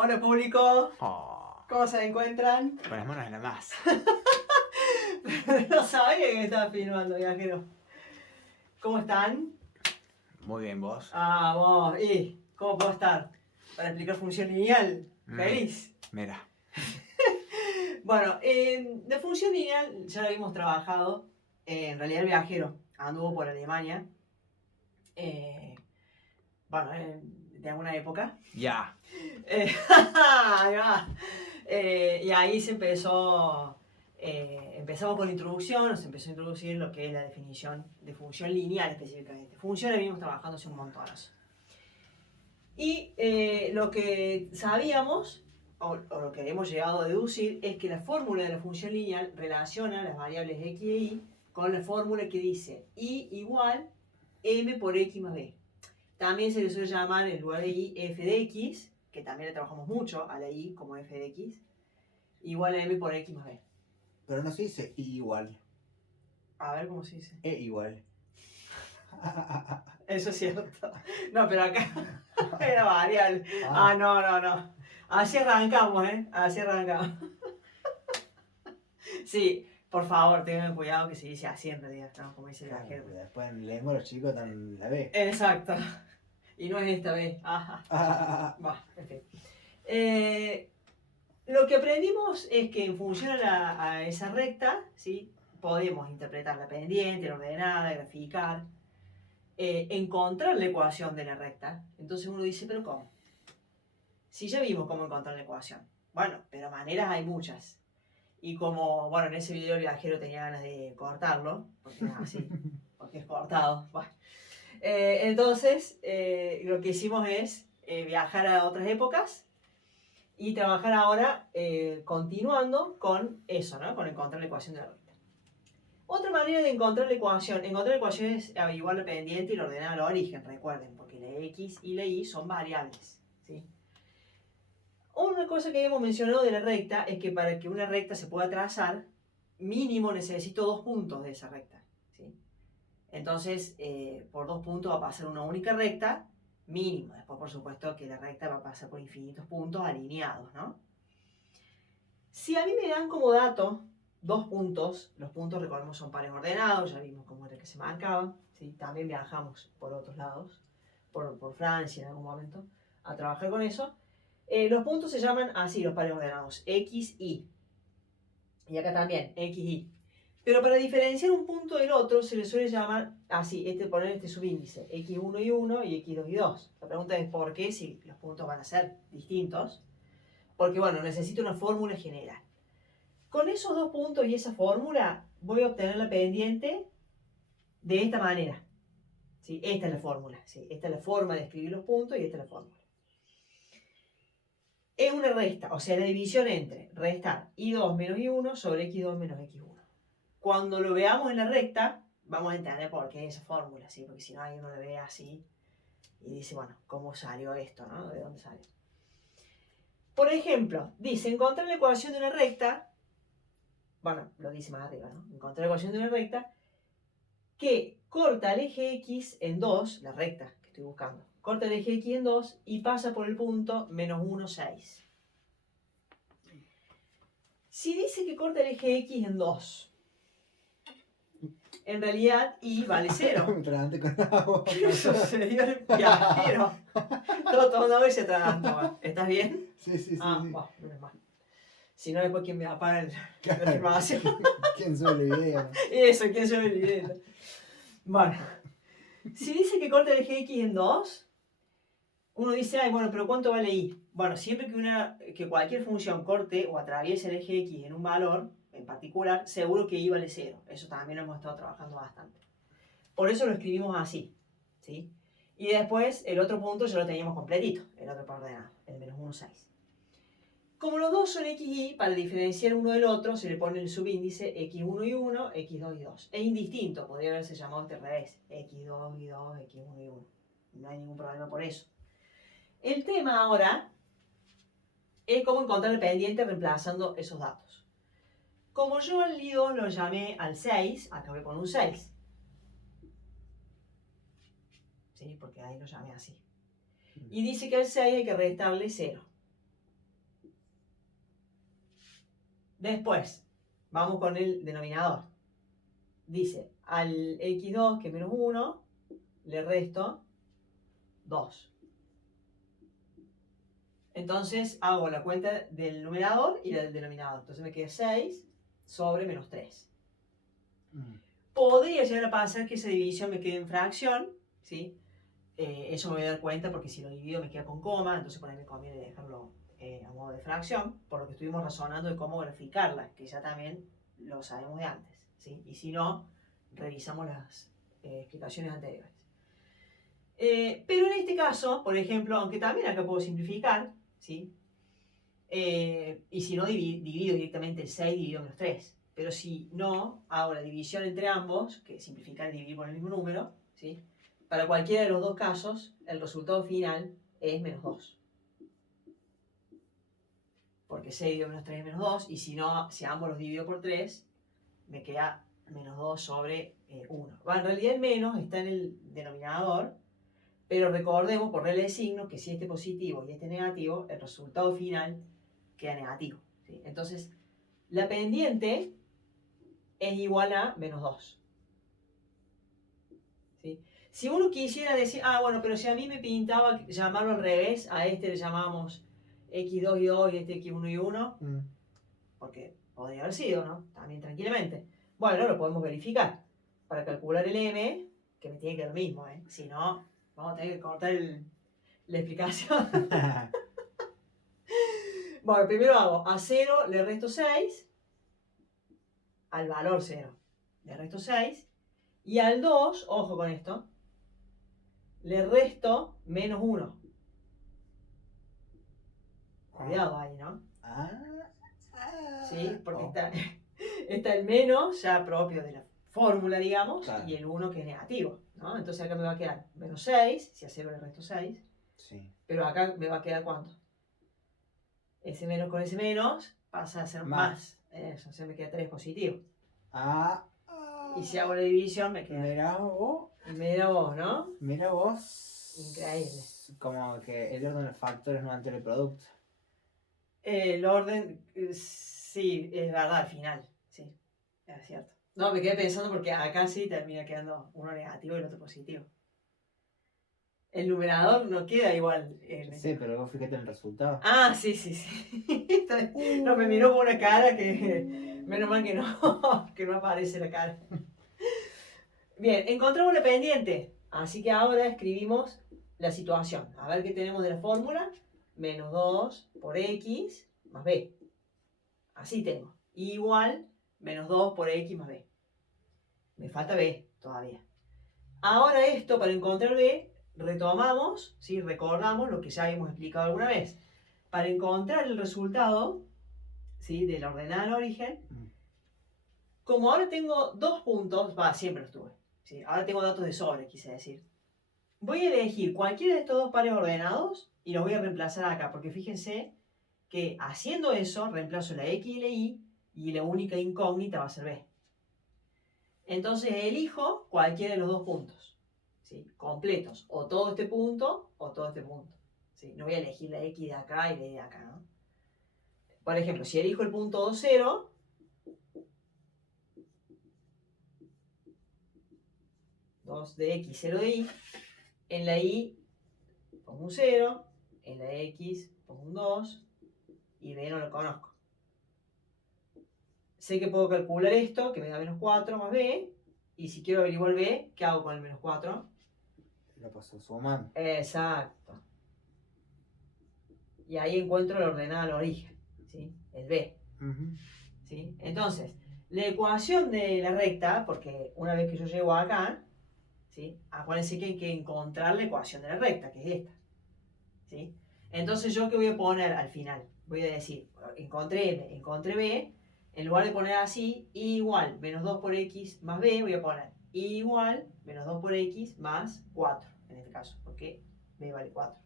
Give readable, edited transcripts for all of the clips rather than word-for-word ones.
Hola público, Oh, ¿cómo se encuentran? con las manos en la masa. No sabía que estaba filmando, viajero. ¿Cómo están? Muy bien, vos. Vos, ¿y cómo puedo estar? Para explicar función lineal. ¿Feliz? Mira, Bueno, de función lineal ya lo habíamos trabajado. En realidad el viajero anduvo por Alemania. eh, bueno, de alguna época. ya. Ahí va. Y ahí se empezó, empezamos con la introducción, nos empezó a introducir lo que es la definición de función lineal específicamente. Función la venimos trabajando hace un montón. Y lo que sabíamos, o lo que hemos llegado a deducir, es que la fórmula de la función lineal relaciona las variables x e y con la fórmula que dice y igual m por x más b. También se le suele llamar en lugar de y f de x, que también le trabajamos mucho a la y como f de x, igual a m por x más b. Pero no se dice I igual, A ver cómo se dice. E igual. Eso es cierto. No, pero acá era variable. No. Así arrancamos, Así arrancamos. Sí, por favor, tengan cuidado que se dice así en realidad, ¿no? Como dice la Claro, gente. después en lengua los chicos dan la B. Exacto. Y no es esta vez. Ajá. Va, perfecto. Lo que aprendimos es que en función a esa recta, ¿sí? Podemos interpretar la pendiente, la ordenada, graficar, encontrar la ecuación de la recta. Entonces uno dice, ¿pero cómo? Si ya vimos cómo encontrar la ecuación. Bueno, pero maneras hay muchas. Y como, bueno, en ese video el viajero tenía ganas de cortarlo, porque es así, porque es cortado. Bueno. Entonces, lo que hicimos es viajar a otras épocas y trabajar ahora continuando con eso, ¿no? Con encontrar la ecuación de la recta. Otra manera de encontrar la ecuación es averiguar la pendiente y la ordenada al origen, recuerden, porque la x y la y son variables, ¿sí? Una cosa que hemos mencionado de la recta es que para que una recta se pueda trazar, mínimo necesito 2 puntos de esa recta, ¿sí? Entonces, por 2 puntos va a pasar una única recta, mínimo. Después, por supuesto, que la recta va a pasar por infinitos puntos alineados, ¿no? Si a mí me dan como dato 2 puntos, los puntos, recordemos, son pares ordenados, ya vimos cómo era que se marcaban, ¿sí? También viajamos por otros lados, por Francia en algún momento, a trabajar con eso. Los puntos se llaman así, los pares ordenados, x, y. Y acá también, x, y. Pero para diferenciar un punto del otro se le suele llamar así, poner este subíndice, x1 y 1 y x2 y 2. La pregunta es por qué si los puntos van a ser distintos. Porque bueno, necesito una fórmula general. Con esos 2 puntos y esa fórmula voy a obtener la pendiente de esta manera. ¿Sí? Esta es la fórmula. ¿Sí? Esta es la forma de escribir los puntos y esta es la fórmula. Es una resta, o sea, la división entre restar y2 menos y1 sobre x2 menos x1. Cuando lo veamos en la recta, vamos a entender por qué esa fórmula, ¿sí? Porque si no, ahí uno lo ve así y dice, bueno, ¿cómo salió esto, no? ¿De dónde salió? Por ejemplo, dice, encontrar la ecuación de una recta, bueno, lo dice más arriba, ¿no? Encontrar la ecuación de una recta que corta el eje X en 2, la recta que estoy buscando, corta el eje X en 2 y pasa por el punto menos 1, 6. Si dice que corta el eje X en 2, en realidad y vale 0. Me atraganté con agua. ¿Qué sucedió el viajero? Todo tomando agua y se atragantó. ¿Estás bien? Sí. Bueno, menos mal. Si no, después quién me apaga la Claro. filmación. ¿Quién sube el video? Eso, ¿quién sube el video? Bueno, si dice que corta el eje X en 2, uno dice, ay, bueno, pero ¿cuánto vale Y? Bueno, siempre que cualquier función corte o atraviese el eje X en un valor en particular, seguro que Y vale 0. Eso también lo hemos estado trabajando bastante. Por eso lo escribimos así, ¿sí? Y después el otro punto ya lo teníamos completito, el otro par ordenado, el menos 1, 6. Como los dos son x y, para diferenciar uno del otro se le pone el subíndice x1 y 1, x2 y 2. Es indistinto, podría haberse llamado este al revés, x2 y 2, x1 y 1. No hay ningún problema por eso. El tema ahora es cómo encontrar el pendiente reemplazando esos datos. Como yo al I2 lo llamé al 6, acá voy a poner un 6. ¿Sí? Porque ahí lo llamé así. Y dice que al 6 hay que restarle 0. Después, vamos con el denominador. Dice, al x2, que es menos 1, le resto 2. Entonces hago la cuenta del numerador y la del denominador. Entonces me queda 6 sobre menos 3. Podría llegar a pasar que esa división me quede en fracción, ¿sí? Eso me voy a dar cuenta porque si lo divido me queda con coma, entonces por ahí me conviene dejarlo a modo de fracción, por lo que estuvimos razonando de cómo graficarla, que ya también lo sabemos de antes, ¿sí? Y si no, revisamos las explicaciones anteriores. Pero en este caso, por ejemplo, aunque también acá puedo simplificar, ¿sí? Y si no, divido directamente el 6 dividido menos 3. Pero si no, hago la división entre ambos, que significa dividir por el mismo número, ¿sí? Para cualquiera de los dos casos, el resultado final es menos 2. Porque 6 dividido menos 3 es menos 2, y si no, si ambos los divido por 3, me queda menos 2 sobre 1. En realidad el menos está en el denominador, pero recordemos por regla de signos que si este positivo y este negativo, el resultado final queda negativo, ¿sí? Entonces, la pendiente es igual a menos 2. ¿Sí? Si uno quisiera decir, bueno, pero si a mí me pintaba llamarlo al revés, a este le llamamos x2 y 2 y este x1 y 1, porque podría haber sido, ¿no? También tranquilamente. Bueno, lo podemos verificar. Para calcular el m, que me tiene que dar lo mismo, ¿eh? Si no, vamos a tener que cortar la explicación. Bueno, primero hago a 0 le resto 6, al valor 0 le resto 6, y al 2, ojo con esto, le resto menos 1. Cuidado ahí, ¿no? Sí, porque está el menos ya propio de la fórmula, digamos, claro, y el 1 que es negativo, ¿no? Entonces acá me va a quedar menos 6, si a 0 le resto 6, sí, pero acá me va a quedar ¿cuánto? Ese menos con ese menos pasa a ser más. Eso, o sea, me queda 3 positivo. Y si hago la división me queda... Mira vos, ¿no? Mira vos. Increíble. Como que el orden de los factores no ante el producto. El orden, sí, es verdad, al final. Sí, es cierto. No, me quedé pensando porque acá sí termina quedando uno negativo y el otro positivo. El numerador no queda igual. Sí, pero vos fíjate en el resultado. Sí. No, me miró con una cara que... Menos mal que no, que no aparece la cara. Bien, encontramos la pendiente. Así que ahora escribimos la situación. A ver qué tenemos de la fórmula. Menos 2 por x más b. Así tengo. Igual menos 2 por x más b. Me falta b todavía. Ahora esto, para encontrar b, retomamos, ¿sí? Recordamos lo que ya habíamos explicado alguna vez. Para encontrar el resultado, ¿sí?, de la ordenada al origen, como ahora tengo dos puntos, siempre los tuve, ¿sí? Ahora tengo datos de sobre, quise decir. Voy a elegir cualquiera de estos dos pares ordenados y los voy a reemplazar acá, porque fíjense que haciendo eso, reemplazo la x y la y la única incógnita va a ser b. Entonces elijo cualquiera de los dos puntos, ¿sí?, completos, o todo este punto o todo este punto, ¿sí? No voy a elegir la x de acá y la y de acá, ¿no? Por ejemplo, si elijo el punto 2, 0, dos de x, 0 de y, en la y pongo un 0, en la x pongo un 2, y b no lo conozco. Sé que puedo calcular esto, que me da menos 4 más b, y si quiero averiguar b, ¿qué hago con el menos 4? Lo paso sumando. Exacto. Y ahí encuentro la ordenada al origen, ¿sí?, el b. ¿Sí? Entonces, la ecuación de la recta, porque una vez que yo llego acá, ¿sí?, acuérdense que hay que encontrar la ecuación de la recta, que es esta, ¿sí? Entonces, ¿yo qué voy a poner al final? Voy a decir, encontré m, encontré b, en lugar de poner así, igual menos 2 por x más b, voy a poner igual menos 2 por x más 4, en este caso, porque b vale 4.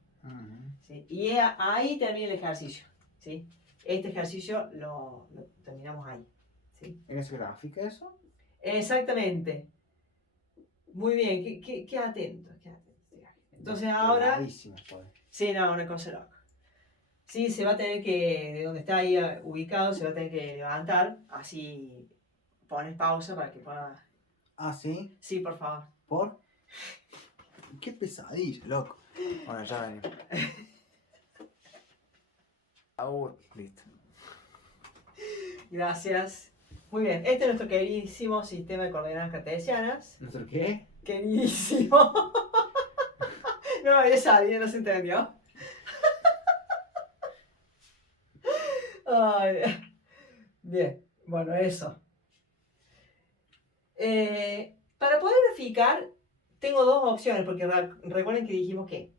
¿Sí? Y ahí termina el ejercicio, ¿sí? Este ejercicio lo terminamos ahí, ¿sí? ¿En ese gráfico eso? Exactamente. Muy bien, qué atento, qué atento. Entonces ahora... Clarísimo, sí, no, una cosa loca. Sí, se va a tener que, de donde está ahí ubicado, se va a tener que levantar, así pones pausa para que pueda... Ah, ¿sí? Sí, por favor. ¿Por? Qué pesadilla, loco. Bueno, ya venimos. Listo. Gracias. Muy bien, este es nuestro queridísimo sistema de coordenadas cartesianas. ¿Nuestro qué? Queridísimo. No, esa no se entendió. Ay, bien, bueno, eso. Para poder graficar, tengo dos opciones, porque recuerden que dijimos que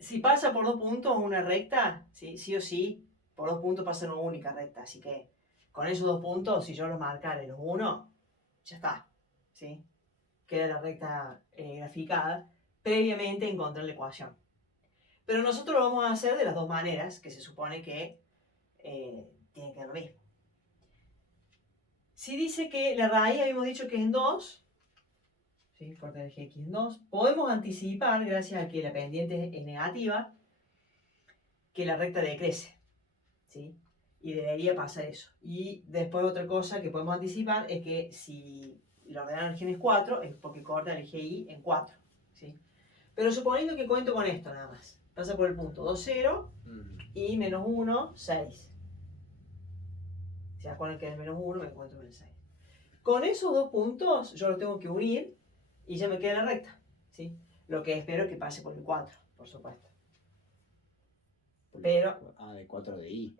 si pasa por 2 puntos una recta, ¿sí? Sí o sí, por 2 puntos pasa una única recta. Así que con esos 2 puntos, si yo los marcara y los uno, ya está. ¿Sí? Queda la recta graficada. Previamente encontré la ecuación. Pero nosotros lo vamos a hacer de las dos maneras, que se supone que tienen que ser lo mismo. Si dice que la raíz habíamos dicho que es en 2, ¿sí? Por tener x en 2, podemos anticipar, gracias a que la pendiente es negativa, que la recta decrece, ¿sí? Y debería pasar eso. Y después otra cosa que podemos anticipar es que si la ordenada origen es 4, es porque corta el eje y en 4, ¿sí? Pero suponiendo que cuento con esto nada más. Pasa por el punto 2, 0 y menos 1, 6. ¿Se acuerdan que es menos 1? Me encuentro con el 6. Con esos 2 puntos yo los tengo que unir y ya me queda la recta, ¿sí? Lo que espero es que pase por el 4, por supuesto. Pero... Ah, de 4 de I.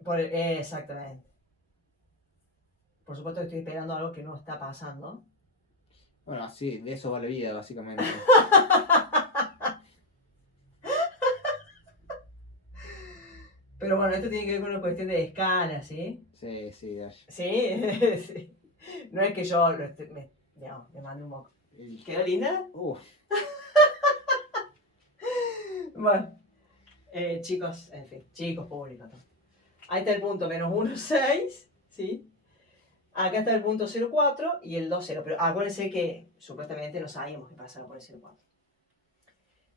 Exactamente. Por supuesto que estoy esperando algo que no está pasando. Bueno, sí, de eso va la vida, básicamente. Pero bueno, esto tiene que ver con una cuestión de escala, ¿sí? Sí, sí, Dash. ¿Sí? Sí. No es que yo me mande un moco. ¿Quedó linda? Bueno, chicos, en fin, chicos, público. ¿No? Ahí está el punto menos 1, 6, ¿sí? Acá está el punto 0, 4 y el 2, 0. Pero acuérdense que supuestamente no sabíamos que pasaba por el 0, 4.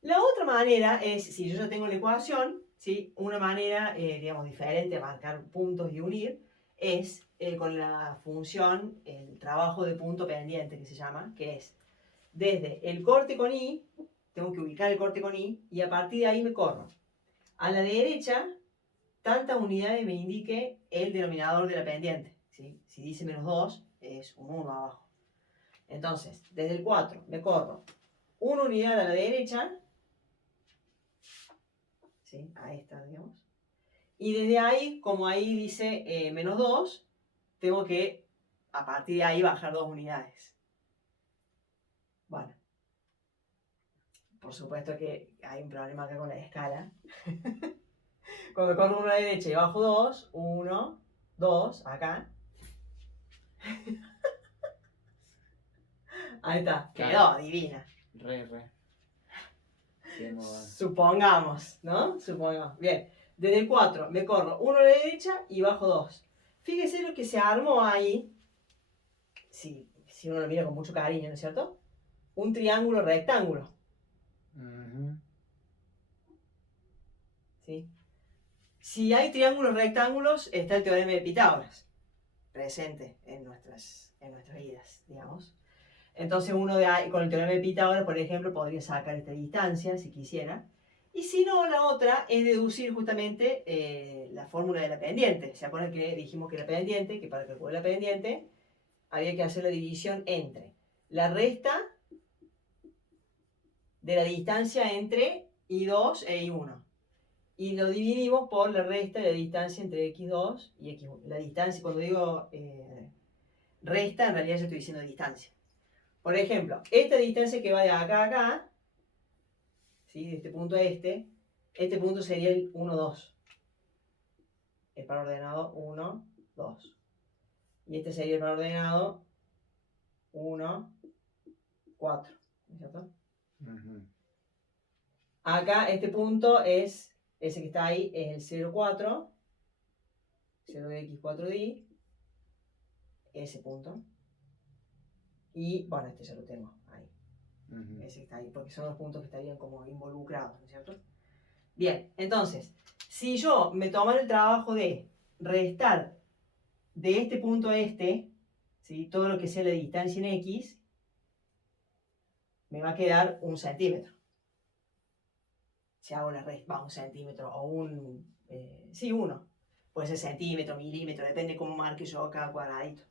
La otra manera es, si yo ya tengo la ecuación, ¿sí? Una manera, digamos, diferente de marcar puntos y unir es con la función, el trabajo de punto pendiente que se llama, que es desde el corte con i, tengo que ubicar el corte con i, y a partir de ahí me corro. A la derecha, tantas unidades me indique el denominador de la pendiente. ¿Sí? Si dice menos 2, es un 1 abajo. Entonces, desde el 4 me corro una unidad a la derecha, ¿sí? Ahí está, digamos. Y desde ahí, como ahí dice menos 2, tengo que a partir de ahí bajar 2 unidades. Bueno, por supuesto que hay un problema acá con la escala. Cuando corro una a la derecha y bajo 2, 1, 2, acá. Ahí está, quedó divina. Re. Supongamos, ¿no? Supongamos. Bien, desde el 4 me corro 1 a la derecha y bajo 2. Fíjese lo que se armó ahí, si uno lo mira con mucho cariño, ¿no es cierto? Un triángulo rectángulo. ¿Sí? Si hay triángulos rectángulos, está el teorema de Pitágoras presente en nuestras vidas, digamos. Entonces uno con el teorema de Pitágoras, por ejemplo, podría sacar esta distancia si quisiera. Y si no, la otra es deducir justamente la fórmula de la pendiente. ¿Se acuerdan que dijimos que la pendiente, que para calcular la pendiente, había que hacer la división entre la resta de la distancia entre I2 e I1? Y lo dividimos por la resta de la distancia entre X2 y X1. La distancia, cuando digo resta, en realidad yo estoy diciendo distancia. Por ejemplo, esta distancia que va de acá a acá, ¿sí? De este punto a este punto sería el 1, 2. El par ordenado 1, 2. Y este sería el par ordenado 1, 4. ¿No es cierto? Acá este punto es, ese que está ahí, es el 0, 4. 0x, 4y. Ese punto. Y bueno, este ya lo tengo ahí. Ese está ahí, porque son los puntos que estarían como involucrados, ¿no es cierto? Bien, entonces, Si yo me tomara el trabajo de restar de este punto a este, ¿sí? Todo lo que sea la distancia en X, me va a quedar 1 centímetro. Si hago la resta, va, 1 centímetro o sí, 1. Puede ser centímetro, milímetro, depende cómo marque yo cada cuadradito.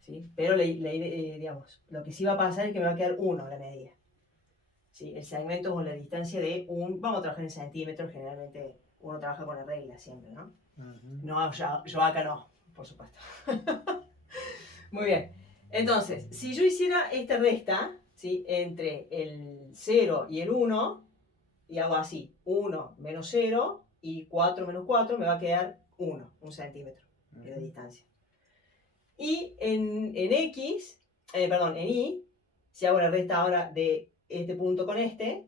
¿Sí? Pero digamos, lo que sí va a pasar es que me va a quedar 1 la medida. ¿Sí? El segmento con la distancia de vamos a trabajar en centímetros, generalmente uno trabaja con la regla siempre, ¿no? No, yo acá no, por supuesto. Muy bien. Entonces, si yo hiciera esta resta, ¿sí? Entre el 0 y el 1, y hago así, 1 menos 0 y 4 menos 4, me va a quedar 1 centímetro de la distancia. Y en X, perdón, en Y, si hago la resta ahora de este punto con este,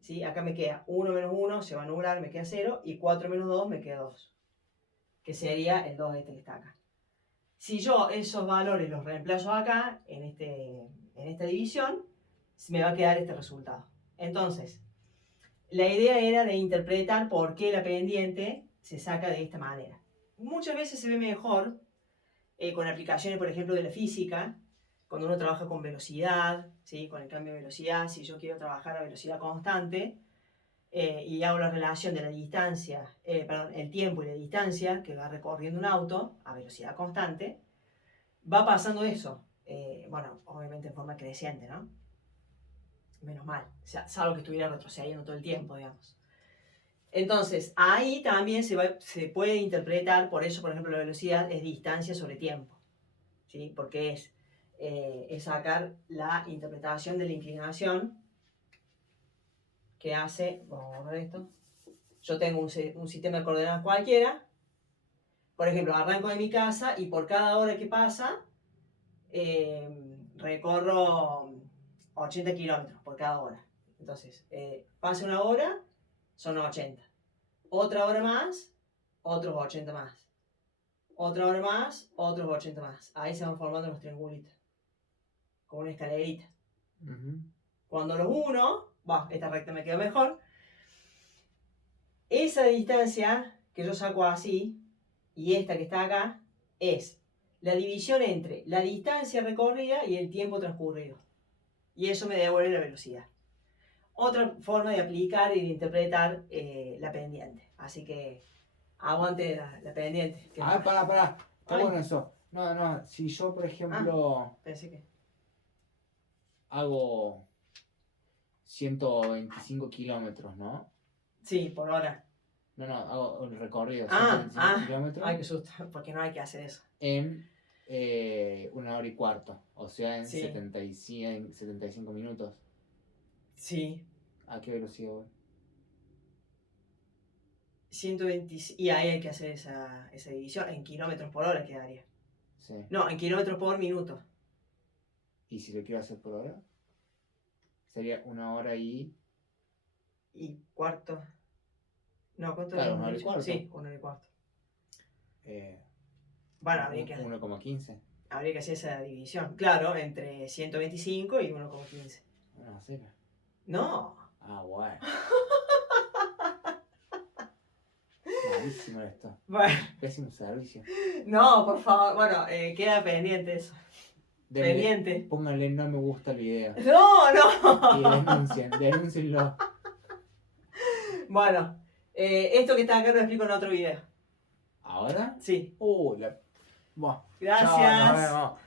¿sí? Acá me queda 1 menos 1, se va a anular, me queda 0, y 4 menos 2 me queda 2, que sería el 2 este que está acá. Si yo esos valores los reemplazo acá, en esta división, me va a quedar este resultado. Entonces, la idea era de interpretar por qué la pendiente se saca de esta manera. Muchas veces se ve mejor con aplicaciones, por ejemplo, de la física, cuando uno trabaja con velocidad, ¿sí? Con el cambio de velocidad. Si yo quiero trabajar a velocidad constante y hago la relación de la distancia, el tiempo y la distancia que va recorriendo un auto a velocidad constante, va pasando eso. Bueno, obviamente en forma creciente, ¿no? Menos mal, salvo que estuviera retrocediendo todo el tiempo, digamos. Entonces, ahí también se puede interpretar, por eso, por ejemplo, la velocidad es distancia sobre tiempo, ¿sí? Porque es sacar la interpretación de la inclinación que hace, vamos a ver esto, yo tengo un sistema de coordenadas cualquiera, por ejemplo, arranco de mi casa y por cada hora que pasa, recorro 80 kilómetros por cada hora. Entonces, pasa una hora, son 80. Otra hora más, otros 80 más. Otra hora más, otros 80 más. Ahí se van formando los triangulitos. Como una escalerita. Cuando los uno, esta recta me quedó mejor. Esa distancia que yo saco así, y esta que está acá, es la división entre la distancia recorrida y el tiempo transcurrido. Y eso me devuelve la velocidad. Otra forma de aplicar y de interpretar la pendiente. Así que aguante la pendiente. Pará. Está Ay. bueno eso. No. Si yo, por ejemplo, Pensé que... hago 125 kilómetros, ¿no? Sí, por hora. No, hago el recorrido, Ah, 125 kilómetros. Ay, qué susto, porque no hay que hacer eso. En 1 hora y cuarto. O sea, en Sí. 75 minutos. Sí. ¿A qué velocidad voy? 120, y ahí hay que hacer esa división. En kilómetros por hora quedaría. Sí. No, en kilómetros por minuto. ¿Y si lo quiero hacer por hora? Sería 1 hora y... Y cuarto. No, ¿cuánto Claro, es? 1 hora y cuarto. Sí, 1 hora y cuarto. Eh, Bueno, habría que 1,15. Habría que hacer esa división. Claro, entre 125 y 1,15. 1,0. No. Ah, bueno. Malísimo esto. Bueno, Pésimo servicio. no, por favor. Bueno, queda pendiente eso. Pendiente. Pónganle no me gusta el video. No, Y no. denúncienlo. Bueno, esto que está acá lo explico en otro video. ¿Ahora? Sí. Bueno. Gracias. Chao, nos vemos.